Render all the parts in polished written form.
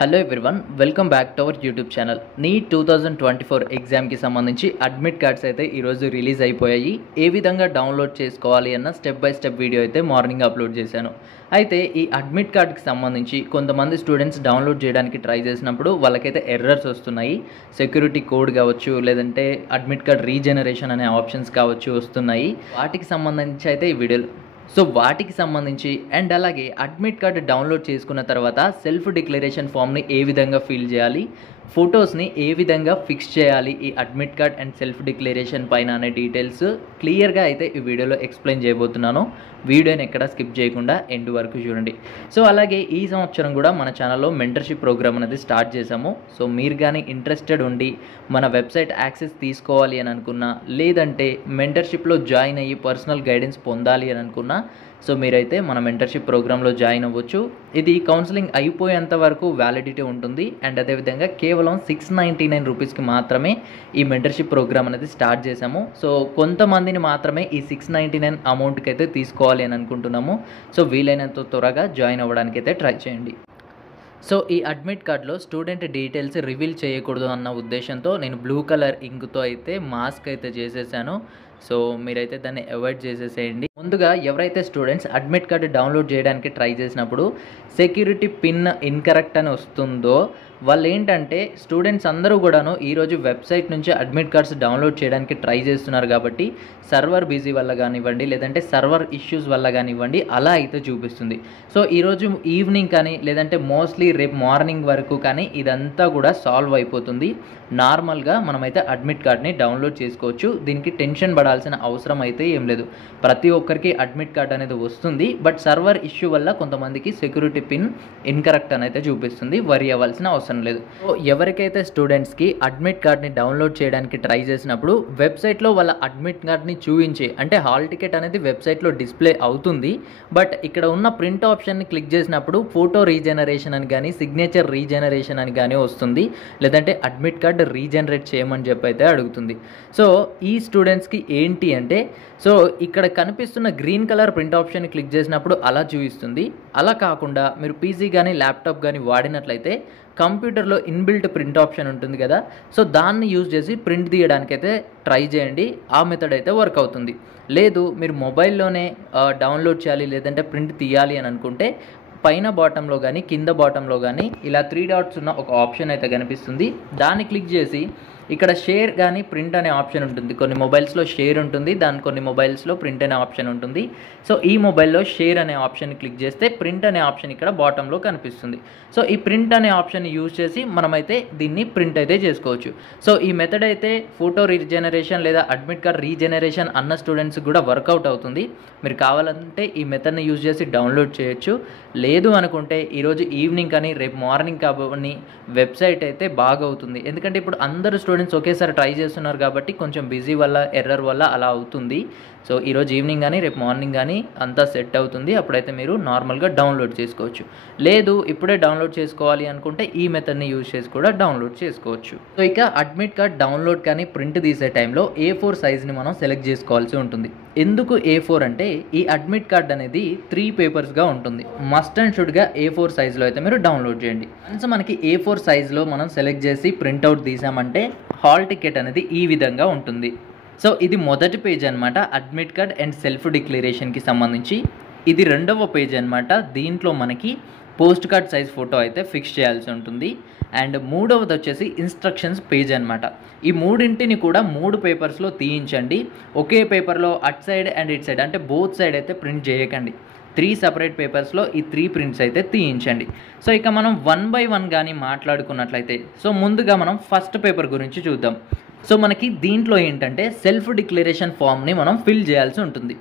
Hello everyone, welcome back to our YouTube channel. NEET 2024 ఎగ్జామ్కి సంబంధించి admit cards అయితే ఈరోజు రిలీజ్ అయిపోయాయి. ఏ విధంగా డౌన్లోడ్ చేసుకోవాలి అన్న స్టెప్ బై స్టెప్ వీడియో అయితే మార్నింగ్ అప్లోడ్ చేశాను. అయితే ఈ అడ్మిట్ కార్డ్కి సంబంధించి కొంతమంది స్టూడెంట్స్ డౌన్లోడ్ చేయడానికి ట్రై చేసినప్పుడు వాళ్ళకైతే ఎర్రర్స్ వస్తున్నాయి. సెక్యూరిటీ కోడ్ కావచ్చు, లేదంటే అడ్మిట్ కార్డ్ రీజనరేషన్ అనే ఆప్షన్స్ కావచ్చు వస్తున్నాయి. వాటికి సంబంధించి అయితే ఈ వీడియోలో వాటికి సంబంధించి అండ్ అలాగే అడ్మిట్ కార్డు డౌన్లోడ్ చేసుకున్న తర్వాత సెల్ఫ్ డిక్లరేషన్ ఫామ్ని ఏ విధంగా ఫిల్ చేయాలి, ఫొటోస్ని ఏ విధంగా ఫిక్స్ చేయాలి ఈ admit card and self declaration పైన అనే డీటెయిల్స్ క్లియర్గా అయితే ఈ వీడియోలో ఎక్స్ప్లెయిన్ చేయబోతున్నాను. వీడియోని ఎక్కడ స్కిప్ చేయకుండా ఎండ్ వరకు చూడండి. అలాగే ఈ సంవత్సరం కూడా మన ఛానల్లో మెంటర్షిప్ ప్రోగ్రామ్ అనేది స్టార్ట్ చేశాము. మీరు కానీ ఇంట్రెస్టెడ్ ఉండి మన వెబ్సైట్ యాక్సెస్ తీసుకోవాలి అని అనుకున్నా, లేదంటే మెంటర్షిప్లో జాయిన్ అయ్యి పర్సనల్ గైడెన్స్ పొందాలి అని అనుకున్నా మీరైతే మన మెంటర్షిప్ ప్రోగ్రాంలో జాయిన్ అవ్వచ్చు. ఇది కౌన్సిలింగ్ అయిపోయేంత వరకు వ్యాలిడిటీ ఉంటుంది. అండ్ అదేవిధంగా కేవలం 699 రూపీస్కి మాత్రమే ఈ మెంటర్షిప్ ప్రోగ్రామ్ అనేది స్టార్ట్ చేశాము. కొంతమందిని మాత్రమే ఈ 699 అమౌంట్కి అయితే తీసుకోవాలి అని అనుకుంటున్నాము. వీలైనంత త్వరగా జాయిన్ అవ్వడానికి అయితే ట్రై చేయండి. ఈ అడ్మిట్ కార్డ్లో స్టూడెంట్ డీటెయిల్స్ రివీల్ చేయకూడదు అన్న ఉద్దేశంతో నేను బ్లూ కలర్ ఇంక్తో అయితే మాస్క్ అయితే చేసేసాను. మీరైతే దాన్ని అవాయిడ్ చేసేసేయండి. ముందుగా ఎవరైతే స్టూడెంట్స్ అడ్మిట్ కార్డు డౌన్లోడ్ చేయడానికి ట్రై చేసినప్పుడు సెక్యూరిటీ పిన్ ఇన్కరెక్ట్ అని వస్తుందో వాళ్ళు ఏంటంటే స్టూడెంట్స్ అందరూ కూడాను ఈరోజు వెబ్సైట్ నుంచి అడ్మిట్ కార్డ్స్ డౌన్లోడ్ చేయడానికి ట్రై చేస్తున్నారు కాబట్టి సర్వర్ బిజీ వల్ల కానివ్వండి, లేదంటే సర్వర్ ఇష్యూస్ వల్ల కానివ్వండి అలా అయితే చూపిస్తుంది. ఈరోజు ఈవినింగ్ కానీ లేదంటే మోస్ట్లీ రేపు మార్నింగ్ వరకు కానీ ఇదంతా కూడా సాల్వ్ అయిపోతుంది. నార్మల్గా మనమైతే అడ్మిట్ కార్డ్ని డౌన్లోడ్ చేసుకోవచ్చు. దీనికి టెన్షన్ పడాల్సిన అవసరం అయితే ఏం లేదు. ప్రతి ఒక్కరికి అడ్మిట్ కార్డ్ అనేది వస్తుంది. బట్ సర్వర్ ఇష్యూ వల్ల కొంతమందికి సెక్యూరిటీ పిన్ ఇన్కరెక్ట్ అని అయితే చూపిస్తుంది. వరి అవ్వాల్సిన అవసరం లేదు. ఎవరికైతే స్టూడెంట్స్కి అడ్మిట్ కార్డ్ని డౌన్లోడ్ చేయడానికి ట్రై చేసినప్పుడు వెబ్సైట్లో వాళ్ళ అడ్మిట్ కార్డ్ని చూపించి, అంటే హాల్ టికెట్ అనేది వెబ్సైట్లో డిస్ప్లే అవుతుంది. బట్ ఇక్కడ ఉన్న ప్రింట్ ఆప్షన్ని క్లిక్ చేసినప్పుడు ఫోటో రీజనరేషన్ అని కానీ సిగ్నేచర్ రీజనరేషన్ అని కానీ వస్తుంది. లేదంటే అడ్మిట్ కార్డ్ రీజనరేట్ చేయమని చెప్పి అయితే అడుగుతుంది. ఈ స్టూడెంట్స్కి ఏంటి అంటే ఇక్కడ కనిపిస్తున్న గ్రీన్ కలర్ ప్రింట్ ఆప్షన్ని క్లిక్ చేసినప్పుడు అలా చూపిస్తుంది. అలా కాకుండా మీరు పీసీ కానీ ల్యాప్టాప్ కానీ వాడినట్లయితే కంప్యూటర్లో ఇన్బిల్ట్ ప్రింట్ ఆప్షన్ ఉంటుంది కదా, దాన్ని యూజ్ చేసి ప్రింట్ తీయడానికైతే ట్రై చేయండి. ఆ మెథడ్ అయితే వర్క్ అవుతుంది. లేదు మీరు మొబైల్లోనే డౌన్లోడ్ చేయాలి లేదంటే ప్రింట్ తీయాలి అని అనుకుంటే పైన బాటంలో కానీ కింద బాటంలో కానీ ఇలా 3 డాట్స్ ఉన్న ఒక ఆప్షన్ అయితే కనిపిస్తుంది. దాన్ని క్లిక్ చేసి ఇక్కడ షేర్ కానీ ప్రింట్ అనే ఆప్షన్ ఉంటుంది. కొన్ని మొబైల్స్లో షేర్ ఉంటుంది, కొన్ని మొబైల్స్లో ప్రింట్ అనే ఆప్షన్ ఉంటుంది. ఈ మొబైల్లో షేర్ అనే ఆప్షన్ క్లిక్ చేస్తే ప్రింట్ అనే ఆప్షన్ ఇక్కడ బాటంలో కనిపిస్తుంది. ఈ ప్రింట్ అనే ఆప్షన్ యూజ్ చేసి మనమైతే దీన్ని ప్రింట్ అయితే చేసుకోవచ్చు. ఈ మెథడ్ అయితే ఫోటో రీజనరేషన్ లేదా అడ్మిట్ కార్డ్ రీజనరేషన్ అన్న స్టూడెంట్స్ కూడా వర్కౌట్ అవుతుంది. మీరు కావాలంటే ఈ మెథడ్ని యూజ్ చేసి డౌన్లోడ్ చేయొచ్చు. లేదు అనుకుంటే ఈరోజు ఈవినింగ్ కానీ రేపు మార్నింగ్ కాబట్టి వెబ్సైట్ అయితే బాగా అవుతుంది. ఎందుకంటే ఇప్పుడు అందరూ స్టూడెంట్స్ ఒకేసారి ట్రై చేస్తున్నారు కాబట్టి కొంచెం బిజీ వల్ల ఎర్రర్ వల్ల అలా అవుతుంది. ఈరోజు ఈవినింగ్ కానీ రేపు మార్నింగ్ కానీ అంతా సెట్ అవుతుంది. అప్పుడైతే మీరు నార్మల్గా డౌన్లోడ్ చేసుకోవచ్చు. లేదు ఇప్పుడే డౌన్లోడ్ చేసుకోవాలి అనుకుంటే ఈ మెథడ్ని యూజ్ చేసి కూడా డౌన్లోడ్ చేసుకోవచ్చు. ఇక అడ్మిట్ కార్డ్ డౌన్లోడ్ కానీ ప్రింట్ తీసే టైంలో A4 సైజ్ని మనం సెలెక్ట్ చేసుకోవాల్సి ఉంటుంది. ఎందుకు A4 అంటే ఈ అడ్మిట్ కార్డ్ అనేది 3 పేపర్స్గా ఉంటుంది. మస్ట్ అండ్ షుడ్గా A4 సైజ్లో అయితే మీరు డౌన్లోడ్ చేయండి. మనకి A4 సైజ్లో మనం సెలెక్ట్ చేసి ప్రింట్అవుట్ తీసామంటే హాల్ టికెట్ అనేది ఈ విధంగా ఉంటుంది. ఇది మొదటి పేజ్ అనమాట అడ్మిట్ కార్డ్ అండ్ సెల్ఫ్ డిక్లరేషన్కి సంబంధించి. ఇది రెండవ పేజ్ అనమాట. దీంట్లో మనకి పోస్ట్ కార్డ్ సైజ్ ఫోటో అయితే ఫిక్స్ చేయాల్సి ఉంటుంది. అండ్ మూడవది వచ్చేసి ఇన్స్ట్రక్షన్స్ పేజ్ అనమాట. ఈ మూడింటిని కూడా 3 పేపర్స్లో తీయించండి. ఒకే పేపర్లో at side and it side అంటే బోత్ సైడ్ అయితే ప్రింట్ చేయకండి. 3 సపరేట్ పేపర్స్లో ఈ 3 ప్రింట్స్ అయితే తీయించండి. ఇక మనం 1 by 1 కానీ మాట్లాడుకున్నట్లయితే ముందుగా మనం ఫస్ట్ పేపర్ గురించి చూద్దాం. మనకి దీంట్లో ఏంటంటే సెల్ఫ్ డిక్లరేషన్ ఫామ్ని మనం ఫిల్ చేయాల్సి ఉంటుంది.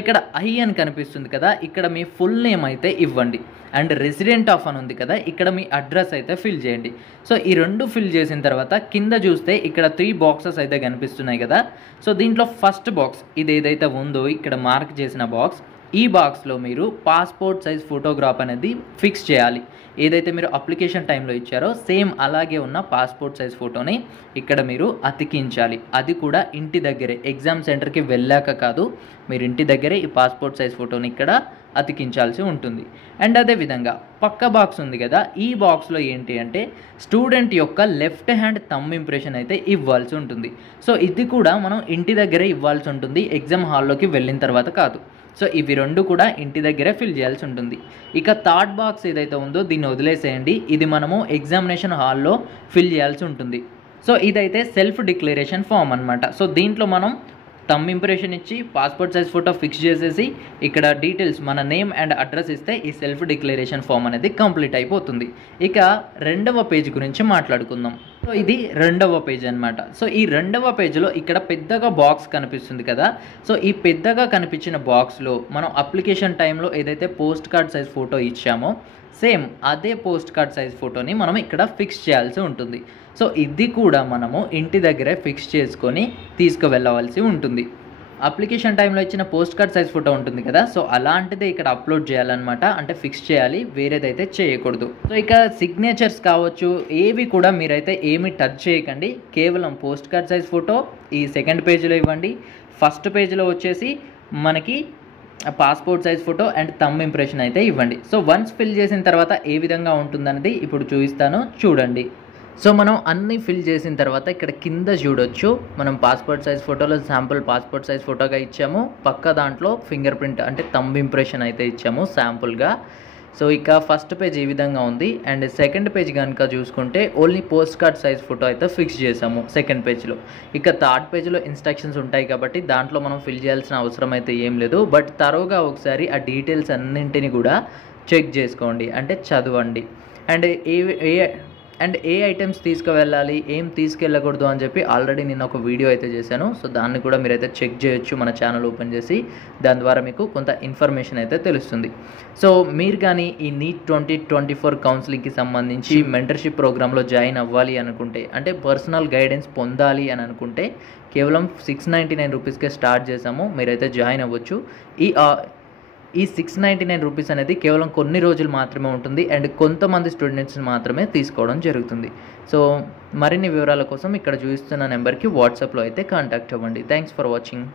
ఇక్కడ ఐ అని కనిపిస్తుంది కదా, ఇక్కడ మీ ఫుల్ నేమ్ అయితే ఇవ్వండి. అండ్ రెసిడెంట్ ఆఫ్ అని ఉంది కదా, ఇక్కడ మీ అడ్రస్ అయితే ఫిల్ చేయండి. ఈ 2 ఫిల్ చేసిన తర్వాత కింద చూస్తే ఇక్కడ 3 బాక్సెస్ అయితే కనిపిస్తున్నాయి కదా. దీంట్లో ఫస్ట్ బాక్స్ ఇది ఏదైతే ఉందో ఇక్కడ మార్క్ చేసిన బాక్స్, ఈ బాక్స్లో మీరు పాస్పోర్ట్ సైజ్ ఫోటోగ్రాఫ్ అనేది ఫిక్స్ చేయాలి. ఏదైతే మీరు అప్లికేషన్ టైంలో ఇచ్చారో సేమ్ అలాగే ఉన్న పాస్పోర్ట్ సైజ్ ఫోటోని ఇక్కడ మీరు అతికించాలి. అది కూడా ఇంటి దగ్గరే, ఎగ్జామ్ సెంటర్కి వెళ్ళాక కాదు, మీరు ఇంటి దగ్గరే ఈ పాస్పోర్ట్ సైజ్ ఫోటోని ఇక్కడ అతికించాల్సి ఉంటుంది. అండ్ అదేవిధంగా పక్క బాక్స్ ఉంది కదా, ఈ బాక్స్లో ఏంటి అంటే స్టూడెంట్ యొక్క లెఫ్ట్ హ్యాండ్ థంబ్ ఇంప్రెషన్ అయితే ఇవ్వాల్సి ఉంటుంది. సో ఇది కూడా మనం ఇంటి దగ్గరే ఇవ్వాల్సి ఉంటుంది, ఎగ్జామ్ హాల్లోకి వెళ్ళిన తర్వాత కాదు. సో ఇవి రెండు కూడా ఇంటి దగ్గరే ఫిల్ చేయాల్సి ఉంటుంది. ఇక థర్డ్ బాక్స్ ఏదైతే ఉందో దీన్ని వదిలేసేయండి, ఇది మనము ఎగ్జామినేషన్ హాల్లో ఫిల్ చేయాల్సి ఉంటుంది. సో ఇదైతే సెల్ఫ్ డిక్లరేషన్ ఫామ్ అనమాట. సో దీంట్లో మనం థంబ్ ఇంప్రెషన్ ఇచ్చి పాస్పోర్ట్ సైజ్ ఫోటో ఫిక్స్ చేసేసి ఇక్కడ డీటెయిల్స్ మన నేమ్ అండ్ అడ్రస్ ఇస్తే ఈ సెల్ఫ్ డిక్లరేషన్ ఫామ్ అనేది కంప్లీట్ అయిపోతుంది. ఇక రెండవ పేజ్ గురించి మాట్లాడుకుందాం. సో ఇది రెండవ పేజ్ అనమాట. సో ఈ రెండవ పేజ్లో ఇక్కడ పెద్దగా బాక్స్ కనిపిస్తుంది కదా, సో ఈ పెద్దగా కనిపించిన బాక్స్లో మనం అప్లికేషన్ టైంలో ఏదైతే పోస్ట్ కార్డ్ సైజ్ ఫోటో ఇచ్చామో సేమ్ అదే పోస్ట్ కార్డ్ సైజ్ ఫోటోని మనం ఇక్కడ ఫిక్స్ చేయాల్సి ఉంటుంది. సో ఇది కూడా మనము ఇంటి దగ్గరే ఫిక్స్ చేసుకొని తీసుకువెళ్ళవలసి ఉంటుంది. అప్లికేషన్ టైంలో ఇచ్చిన పోస్ట్ కార్డ్ సైజ్ ఫోటో ఉంటుంది కదా, సో అలాంటిదే ఇక్కడ అప్లోడ్ చేయాలన్నమాట, అంటే ఫిక్స్ చేయాలి, వేరేదైతే చేయకూడదు. సో ఇక సిగ్నేచర్స్ కావచ్చు ఏవి కూడా మీరైతే ఏమి టచ్ చేయకండి, కేవలం పోస్ట్ కార్డ్ సైజ్ ఫోటో ఈ సెకండ్ పేజ్లో ఇవ్వండి. ఫస్ట్ పేజ్లో వచ్చేసి మనకి passport size photo and thumb impression అయితే ఇవ్వండి. సో వన్స్ ఫిల్ చేసిన తర్వాత ఏ విధంగా ఉంటుందనేది ఇప్పుడు చూపిస్తాను, చూడండి. సో మనం అన్నీ ఫిల్ చేసిన తర్వాత ఇక్కడ కింద చూడొచ్చు, మనం పాస్పోర్ట్ సైజ్ ఫోటోలో శాంపుల్ పాస్పోర్ట్ సైజ్ ఫోటోగా ఇచ్చాము, పక్క దాంట్లో ఫింగర్ ప్రింట్ అంటే థంబ్ ఇంప్రెషన్ అయితే ఇచ్చాము శాంపుల్గా. సో ఇక ఫస్ట్ పేజ్ ఈ విధంగా ఉంది. అండ్ సెకండ్ పేజ్ కనుక చూసుకుంటే only post card size photo అయితే ఫిక్స్ చేసాము సెకండ్ పేజ్లో. ఇక థర్డ్ పేజ్లో ఇన్స్ట్రక్షన్స్ ఉంటాయి కాబట్టి దాంట్లో మనం ఫిల్ చేయాల్సిన అవసరం అయితే ఏం లేదు, బట్ తరోగా ఒకసారి ఆ డీటెయిల్స్ అన్నింటినీ కూడా చెక్ చేసుకోండి, అంటే చదవండి. అండ్ ఏ ఐటమ్స్ తీసుకువెళ్ళాలి ఏం తీసుకెళ్ళకూడదు అని చెప్పి ఆల్రెడీ నేను ఒక వీడియో అయితే చేశాను. సో దాన్ని కూడా మీరైతే చెక్ చేయొచ్చు మన ఛానల్ ఓపెన్ చేసి, దాని ద్వారా మీకు కొంత ఇన్ఫర్మేషన్ అయితే తెలుస్తుంది. సో మీరు కానీ ఈ నీట్ 2024 కౌన్సిలింగ్కి సంబంధించి మెంటర్షిప్ ప్రోగ్రాంలో జాయిన్ అవ్వాలి అనుకుంటే, అంటే పర్సనల్ గైడెన్స్ పొందాలి అని అనుకుంటే కేవలం 699 రూపీస్కే స్టార్ట్ చేసాము, మీరైతే జాయిన్ అవ్వచ్చు. ఈ 699 రూపీస్ అనేది కేవలం కొన్ని రోజులు మాత్రమే ఉంటుంది అండ్ కొంతమంది స్టూడెంట్స్ మాత్రమే తీసుకోవడం జరుగుతుంది. సో మరిన్ని వివరాల కోసం ఇక్కడ చూపిస్తున్న నెంబర్కి వాట్సాప్లో అయితే కాంటాక్ట్ అవ్వండి. Thanks for watching.